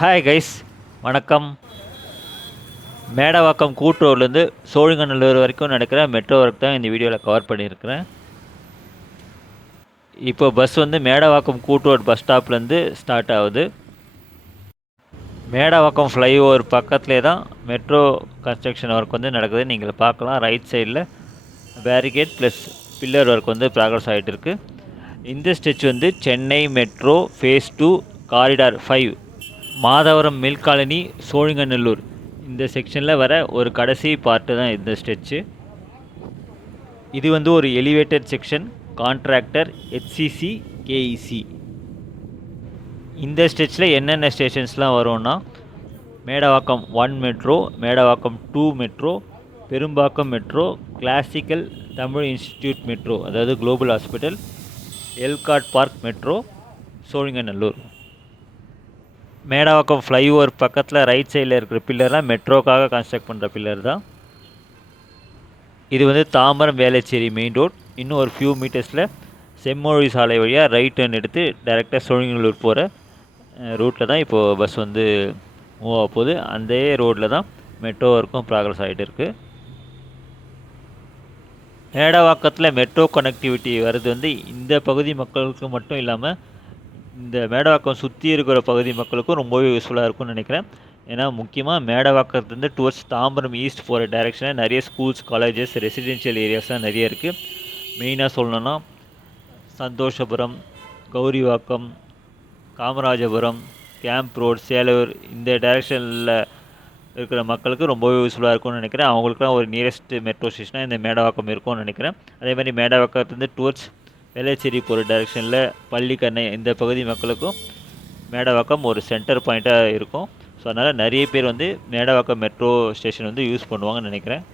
Hi guys, வணக்கம். மேடவாக்கம் கூட்டுறவுலேருந்து சோழிங்கநல்லூர் வரைக்கும் நடக்கிற மெட்ரோ ஒர்க் தான் இந்த வீடியோவில் கவர் பண்ணியிருக்கிறேன். இப்போ பஸ் வந்து மேடவாக்கம் கூட்டுறவு பஸ் ஸ்டாப்லேருந்து ஸ்டார்ட் ஆகுது. மேடவாக்கம் ஃப்ளைஓவர் பக்கத்துலேயே தான் மெட்ரோ கன்ஸ்ட்ரக்ஷன் ஒர்க் வந்து நடக்குது. நீங்கள் பார்க்கலாம், ரைட் சைடில் பேரிகேட் ப்ளஸ் பில்லர் ஒர்க் வந்து ப்ராக்ரஸ் ஆகிட்டு இருக்கு. இந்த ஸ்டெச் வந்து Chennai metro face 2 corridor 5 Madhavaram mill colony Sholinganallur இந்த செக்ஷனில் வர ஒரு கடைசி பார்ட்டு தான் இந்த ஸ்டெச்சு. இது வந்து ஒரு elevated section, contractor HCC KEC. இந்த ஸ்டெச்சில் என்னென்ன ஸ்டேஷன்ஸ்லாம் வரும்னா Medavakkam 1 metro, Medavakkam 2 metro, Perumbakkam metro, classical Tamil institute metro அதாவது global hospital, Elcot park metro, Sholinganallur. Medavakkam flyover பக்கத்தில் ரைட் சைடில் இருக்கிற பில்லர்லாம் மெட்ரோக்காக கன்ஸ்ட்ரக்ட் பண்ணுற பில்லர் தான். இது வந்து தாம்பரம் வேளச்சேரி மெயின் ரோட். இன்னும் ஒரு ஃபியூ மீட்டர்ஸில் செம்மொழி சாலை வழியாக ரைட் டர்ன் எடுத்து டைரெக்டாக சோழிங்கநல்லூர் போகிற ரூட்டில் தான் இப்போது பஸ் வந்து மூவ் ஆக போகுது. அந்த ரோட்டில் தான் மெட்ரோ ஒர்க்கும் ப்ராக்ரஸ் ஆகிட்டு இருக்குது. மேடவாக்கத்தில் மெட்ரோ கனெக்டிவிட்டி வருது வந்து இந்த பகுதி மக்களுக்கு மட்டும் இல்லாமல் இந்த மேடவாக்கம் சுற்றி இருக்கிற பகுதி மக்களுக்கும் ரொம்பவே யூஸ்ஃபுல்லாக இருக்கும்னு நினைக்கிறேன். ஏன்னா முக்கியமாக மேடவாக்கத்துலேருந்து டுவர்ட்ஸ் தாம்பரம் ஈஸ்ட் போகிற டைரெக்ஷனில் நிறைய ஸ்கூல்ஸ், காலேஜஸ், ரெசிடென்ஷியல் ஏரியாஸ்லாம் நிறைய இருக்குது. மெயினாக சொல்லணுன்னா சந்தோஷபுரம், கௌரிவாக்கம், காமராஜபுரம், கேம்ப் ரோட், சேலூர் இந்த டைரெக்ஷனில் இருக்கிற மக்களுக்கு ரொம்பவே யூஸ்ஃபுல்லாக இருக்கும்னு நினைக்கிறேன். அவங்களுக்குலாம் ஒரு நியரஸ்ட் மெட்ரோ ஸ்டேஷனாக இந்த மேடவாக்கம் இருக்கும்னு நினைக்கிறேன். அதேமாதிரி மேடவாக்கத்துலேருந்து டுவர்ட்ஸ் வேளச்சேரி போகிற டைரெக்ஷனில் பள்ளிக்கரணை இந்த பகுதி மக்களுக்கும் மேடவாக்கம் ஒரு சென்டர் பாயிண்ட்டாக இருக்கும். ஸோ அதனால் நிறைய பேர் வந்து மேடவாக்கம் மெட்ரோ ஸ்டேஷன் வந்து யூஸ் பண்ணுவாங்கன்னு நினைக்கிறேன்.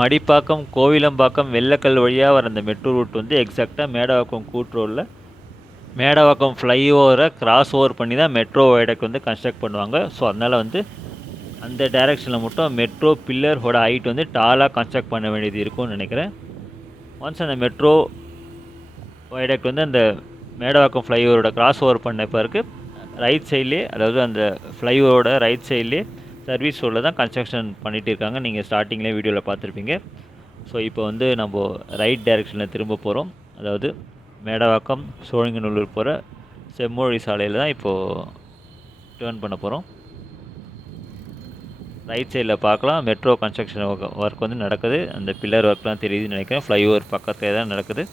மடிப்பாக்கம், கோவிலம்பாக்கம், வெள்ளக்கல் வழியாக வர அந்த மெட்ரோ ரூட் வந்து எக்ஸாக்டாக மேடவாக்கம் கூட்டுறோவில் மேடவாக்கம் ஃப்ளைஓவரை கிராஸ் ஓவர் பண்ணி தான் மெட்ரோ வைடக்ட் வந்து கன்ஸ்ட்ரக்ட் பண்ணுவாங்க. ஸோ அதனால் வந்து அந்த டைரெக்ஷனில் மட்டும் மெட்ரோ பில்லரோட ஹைட் வந்து டாலாக கன்ஸ்ட்ரக்ட் பண்ண வேண்டியது இருக்கும்னு நினைக்கிறேன். ஒன்ஸ் அந்த மெட்ரோ வைடக்ட் வந்து அந்த மேடவாக்கம் ஃப்ளைஓவரோட கிராஸ் ஓவர் பண்ண பிறகு ரைட் சைட்லேயே, அதாவது அந்த ஃப்ளைஓவரோட ரைட் சைட்லேயே சர்வீஸ் ரோடில் தான் கன்ஸ்ட்ரக்ஷன் பண்ணிகிட்டு இருக்காங்க. நீங்கள் ஸ்டார்டிங்லேயே வீடியோவில் பார்த்துருப்பீங்க. ஸோ இப்போ வந்து நம்ம ரைட் டைரெக்ஷனில் திரும்ப போகிறோம். அதாவது மேடவாக்கம் சோழிங்கநல்லூர் போகிற செம்மொழி சாலையில் தான் இப்போது டேர்ன் பண்ண போகிறோம். ரைட் சைடில் பார்க்கலாம், மெட்ரோ கன்ஸ்ட்ரக்ஷன் ஒர்க் வந்து நடக்குது. அந்த பில்லர் ஒர்க்லாம் தெரியுதுன்னு நினைக்கிறேன். ஃப்ளைஓவர் பக்கத்தில் தான் நடக்குது.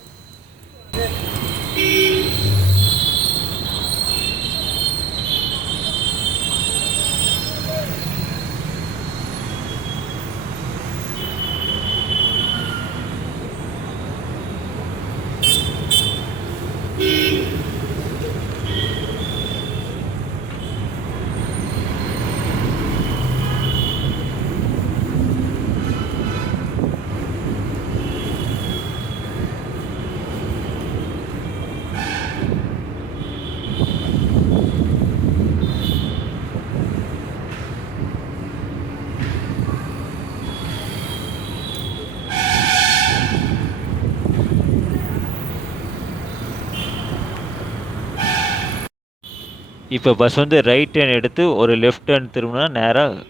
இப்போ பஸ் வந்து ரைட் டர்ன் எடுத்து ஒரு லெஃப்ட் டர்ன் திரும்பினா நேராக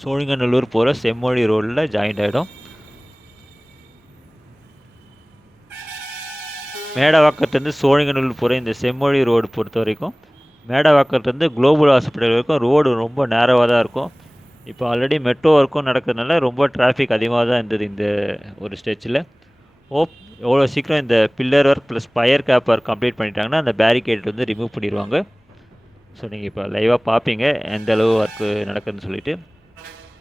சோழிங்கநல்லூர் போகிற செம்மொழி ரோடில் ஜாயிண்ட் ஆகிடும். மேடவாக்கத்துலேருந்து சோழிங்கநல்லூர் போகிற இந்த செம்மொழி ரோடு பொறுத்த வரைக்கும் மேடவாக்கத்துலேருந்து குளோபல் ஹாஸ்பிட்டல் வரைக்கும் ரோடு ரொம்ப நேரவாக தான் இருக்கும். இப்போ ஆல்ரெடி மெட்ரோ ஒர்க்கும் நடக்கிறதுனால ரொம்ப டிராஃபிக் அதிகமாக தான் இருந்தது இந்த ஒரு ஸ்டெச்சில். ஹோப் எவ்வளோ சீக்கிரம் இந்த pillar work plus fire gap work complete பண்ணிட்டாங்கன்னா அந்த பேரிகேட் வந்து ரிமூவ் பண்ணிடுவாங்க. ஸோ நீங்கள் இப்போ லைவாக பார்ப்பீங்க எந்த அளவு ஒர்க்கு நடக்குதுன்னு சொல்லிவிட்டு.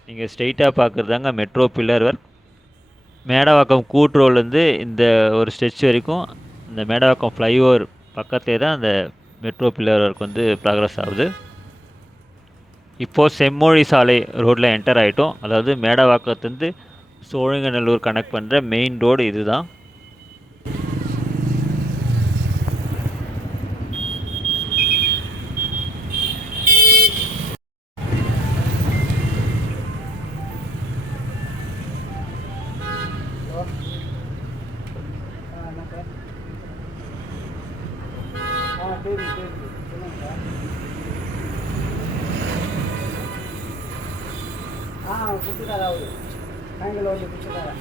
நீங்கள் ஸ்ட்ரெயிட்டாக பார்க்குறதாங்க மெட்ரோ பில்லர் ஒர்க். மேடவாக்கம் கூட்டுறவுலேருந்து இந்த ஒரு ஸ்டெச் வரைக்கும் இந்த மேடவாக்கம் ஃப்ளைஓவர் பக்கத்துலேயே தான் அந்த மெட்ரோ பில்லர் ஒர்க் வந்து ப்ராக்ரஸ் ஆகுது. இப்போது செம்மொழி சாலை ரோட்டில் என்டர் ஆகிட்டோம். அதாவது மேடவாக்கத்துலேருந்து சோழிங்கநல்லூர் கனெக்ட் பண்ணுற மெயின் ரோடு இது தான். சரி சரி சொல்லுங்கள். கொடுத்துட்டாரா அவரு சாயங்காலம் வந்து கொடுத்துட்டாரா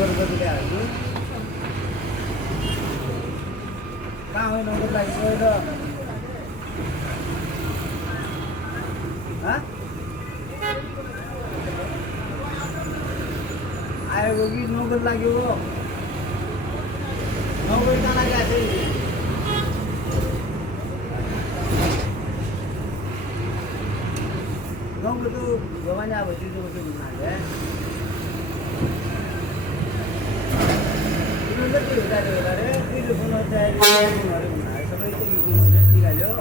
नंबर बदले आहे का हो नंबर लागतो आएको कि नोकर लाग्यो नोकर कहाँ लाग्यो नोकर तो भगवान अब चीजों को सुनना है के उतारे उतारे त्यो फोन चाहिए सबै निकाल्यो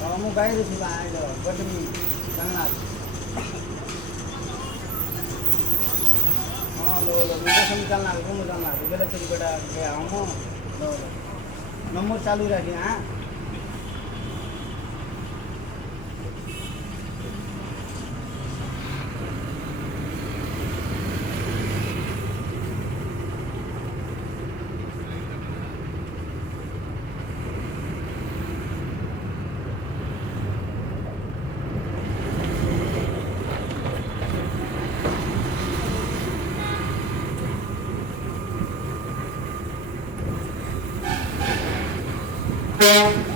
kamu bayar itu juga ada, berdemi sangat. Oh, lo, muda sembilan lah, bela curi beda kayak kamu, lo, nomor चालू रखी हाँ. Yeah.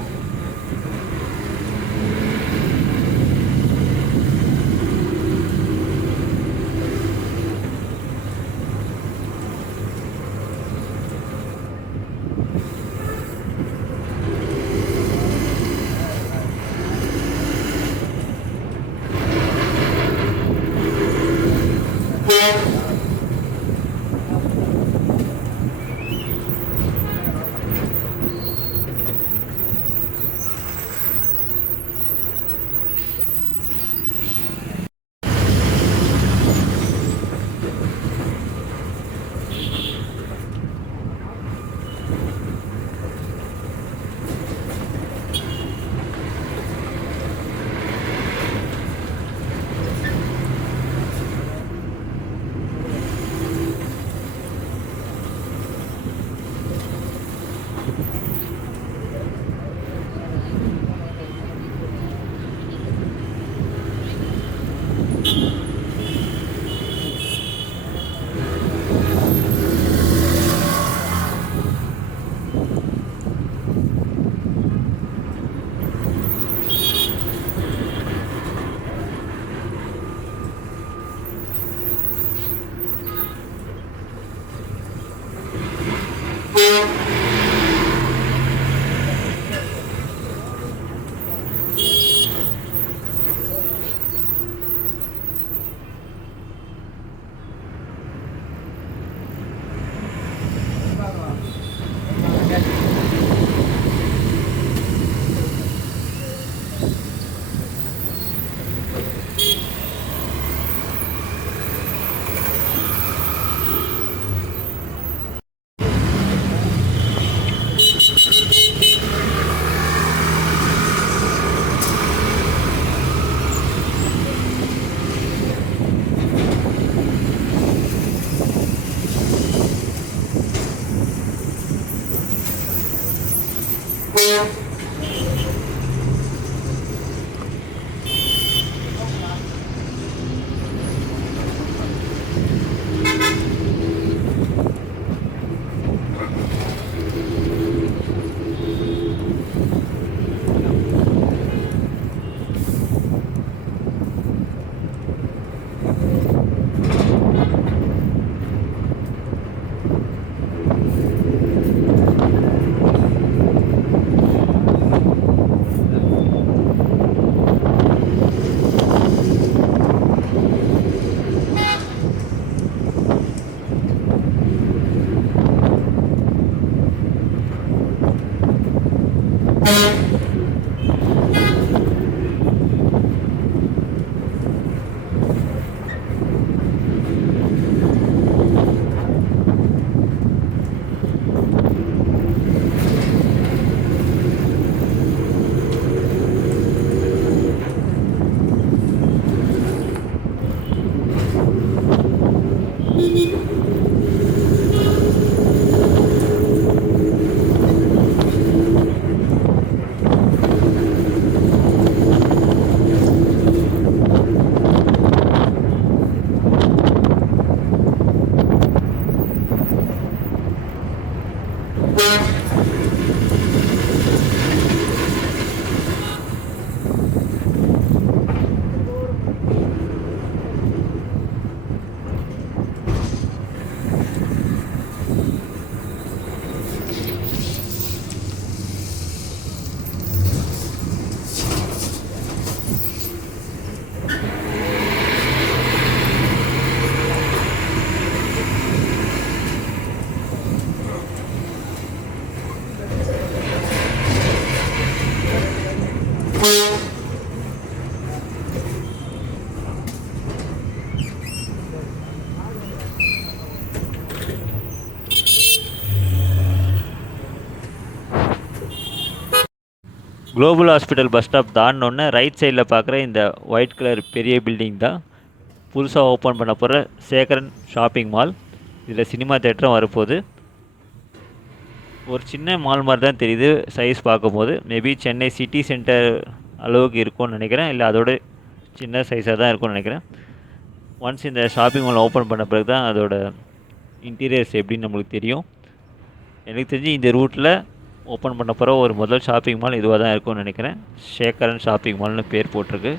Global hospital bus stop தாண்டினோடனே ரைட் சைடில் பார்க்குற இந்த ஒயிட் கலர் பெரிய பில்டிங் தான் புதுசாக ஓப்பன் பண்ண போகிற சேகரன் ஷாப்பிங் மால். இதில் சினிமா தேட்டரும் வரப்போகுது. ஒரு சின்ன மால் மாதிரி தான் தெரியுது சைஸ் பார்க்கும்போது. மேபி சென்னை சிட்டி சென்டர் அளவுக்கு இருக்கும்னு நினைக்கிறேன், இல்லை அதோட சின்ன சைஸாக தான் இருக்கும்னு நினைக்கிறேன். ஒன்ஸ் இந்த ஷாப்பிங் மால் ஓப்பன் பண்ண பிறகு தான் அதோட இன்டீரியர்ஸ் எப்படின்னு நம்மளுக்கு தெரியும். எனக்கு தெரிஞ்சு இந்த ரூட்டில் ஓப்பன் பண்ண போகிற ஒரு முதல் ஷாப்பிங் மால் இதுவாக தான் இருக்கும்னு நினைக்கிறேன். சேகரன் ஷாப்பிங் மால்னு பேர் போட்டிருக்கு.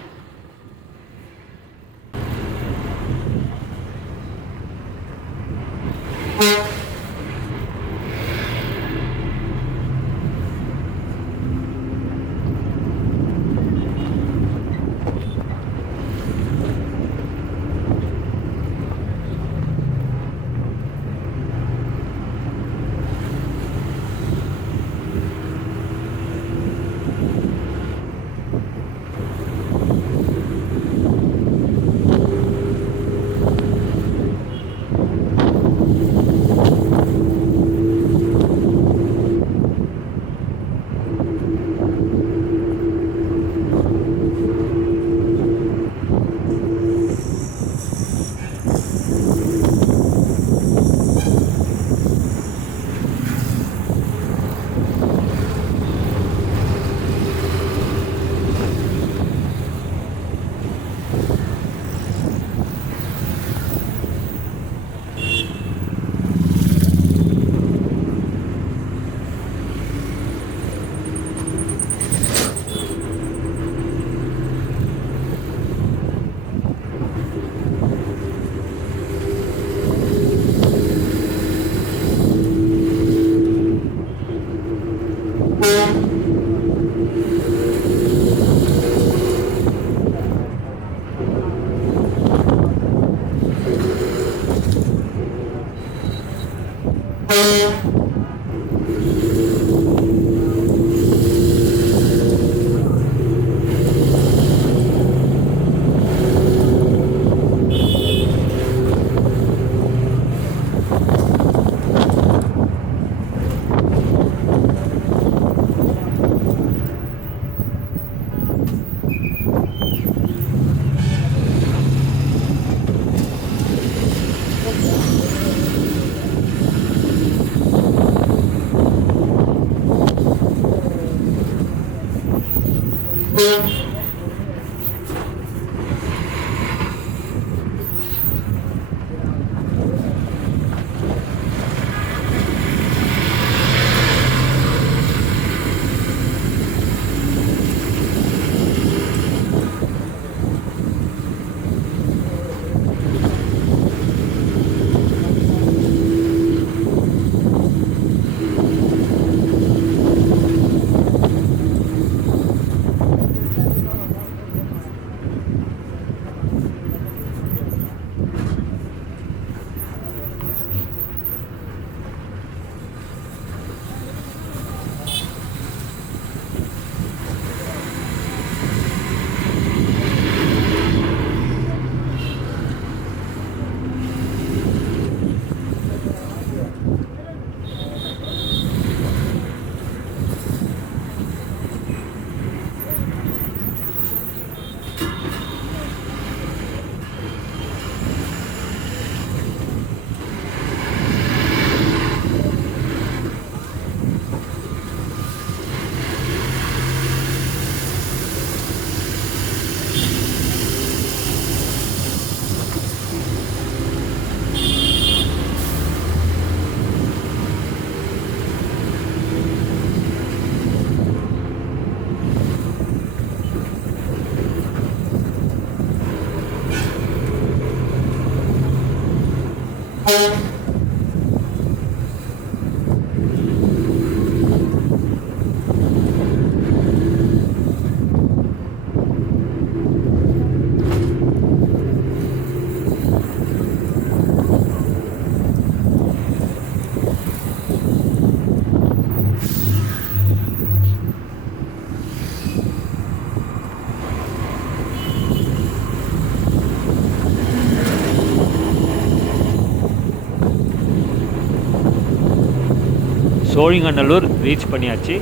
சோழிங்கநல்லூர் ரீச் பண்ணியாச்சு.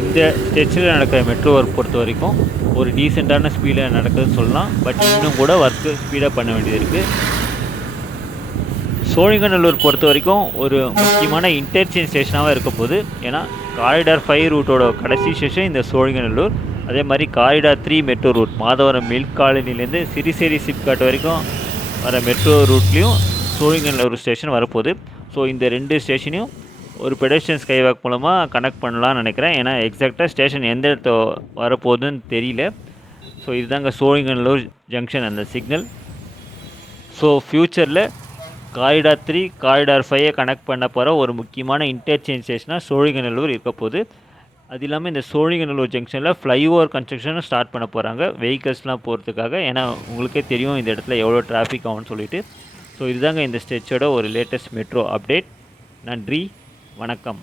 இந்த ஸ்ட்ரெச்சில் நடக்கிற மெட்ரோ ஒர்க் பொறுத்த வரைக்கும் ஒரு டீசெண்டான ஸ்பீடில் நடக்குதுன்னு சொல்லலாம். பட் இன்னும் கூட ஒர்க்கு ஸ்பீடாக பண்ண வேண்டியது இருக்குது. சோழிங்கநல்லூர் பொறுத்த வரைக்கும் ஒரு முக்கியமான இன்டர்சேஞ்ச் ஸ்டேஷனாகவும் இருக்க போகுது. ஏன்னா காரிடார் 5 ரூட்டோட கடைசி ஸ்டேஷன் இந்த சோழிங்கநல்லூர். அதே மாதிரி corridor 3 metro route Madhavaram milk காலனிலேருந்து சிறுசேரி சிப்காட் வரைக்கும் வர மெட்ரோ ரூட்லேயும் சோழிங்கநல்லூர் ஸ்டேஷன் வரப்போகுது. ஸோ இந்த 2 ஸ்டேஷனையும் ஒரு பெடஸ்ட்ரியன் ஸ்கைவாக் மூலமாக கனெக்ட் பண்ணலாம்னு நினைக்கிறேன். ஏன்னா எக்ஸாக்டாக ஸ்டேஷன் எந்த இடத்த வரப்போகுதுன்னு தெரியல. ஸோ இதுதாங்க சோழிங்கநல்லூர் ஜங்ஷன் அந்த சிக்னல். ஸோ ஃப்யூச்சரில் காரிடார் 3 காரிடார் 5 கனெக்ட் பண்ண போகிற ஒரு முக்கியமான இன்டர்சேஞ்ச் ஸ்டேஷனாக சோழிங்கநல்லூர் இருக்க போகுது. அது இல்லாமல் இந்த சோழிங்கநல்லூர் ஜங்ஷனில் ஃப்ளைஓவர் கன்ஸ்ட்ரக்ஷனும் ஸ்டார்ட் பண்ண போகிறாங்க வெஹிக்கல்ஸ்லாம் போகிறதுக்காக. ஏன்னா உங்களுக்கே தெரியும் இந்த இடத்துல எவ்வளோ டிராஃபிக் ஆகும்னு சொல்லிட்டு. ஸோ இதுதாங்க இந்த ஸ்டெச்சோட ஒரு லேட்டஸ்ட் மெட்ரோ அப்டேட். நன்றி, வணக்கம்.